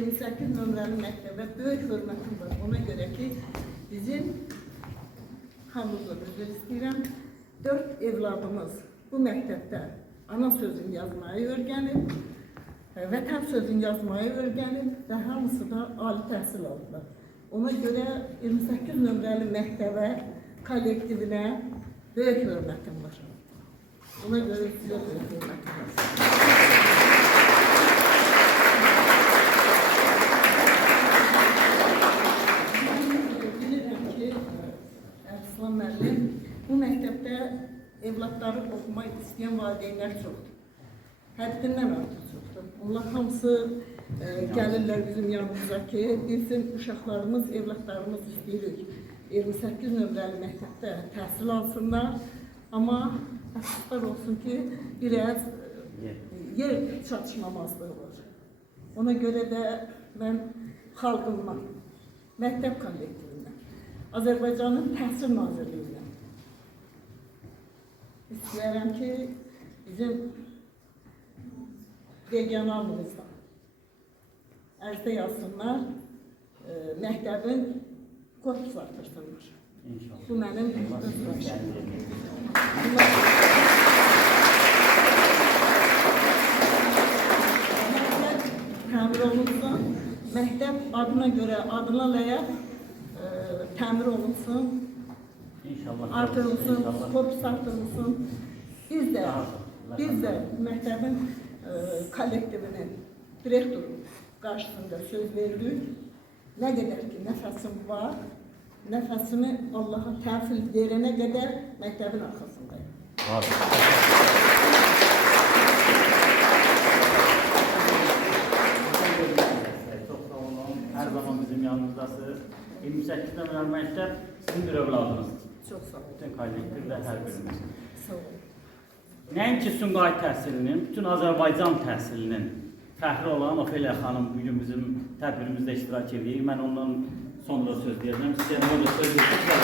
28 nömrəli məktəbə böyük hörmətim var. Ona görə ki, bizim hamımızı üzr istəyirəm. 4 evladımız bu məktəbdə ana sözünü yazmayı öyrənib, vətən sözünü yazmayı öyrənib və hamısı da ali təhsil aldılar. Ona görə 28 nömrəli məktəbə, kollektivinə böyük hörmətim var. Ona görə sizə böyük hörmətim var. Bilirəm ki, Ərslan müəllim, bu məktəbdə evlatları oxumaq istəyən valideynlər çoxdur. Həddindən artıq çoxdur. Onlar hamısı gəlirlər bizim yanımıza ki, bizim uşaqlarımız, evlatlarımız istəyirik. 28 nömrəli məktəbdə təhsil alsınlar. Amma əsaslar olsun ki, biraz yer çatışmamazlığı var. Ona görə də mən xalqımdan, məktəb kollektivindən, Azərbaycanın Təhsil Nazirliyindən istəyərəm ki, bizim regionalımızdan ərzdə yazsınlar, məktəbin korpus artırsınlar. Bu mənim öz başım. Məktəb təmir olunsun, məktəb adına görə, adına layiq təmir olunsun, artırılsın, korpus artırılsın. Biz də məktəbin kollektivinin, direktorun qarşısında söz veririk. Nə qədər ki, nəfəsim var, nəfəsimi Allaha təhvil verənə qədər məktəbin arxasındayım. Çox sağ olun, hər zaman bizim yanımızdasınız. 28 nömrəli məktəb sizin bir övladınızdır. Çox sağ olun. Bütün kollektiv və hər birimiz. Sağ olun. Nəinki Sumqayıt təhsilinin, bütün Azərbaycan təhsilinin fəxri olan Ofeliya xanım bugün bizim tədbirimizdə iştirak edir. Mən ondan sonra söz deyəcəm. Sizə orada söz deyəcəm.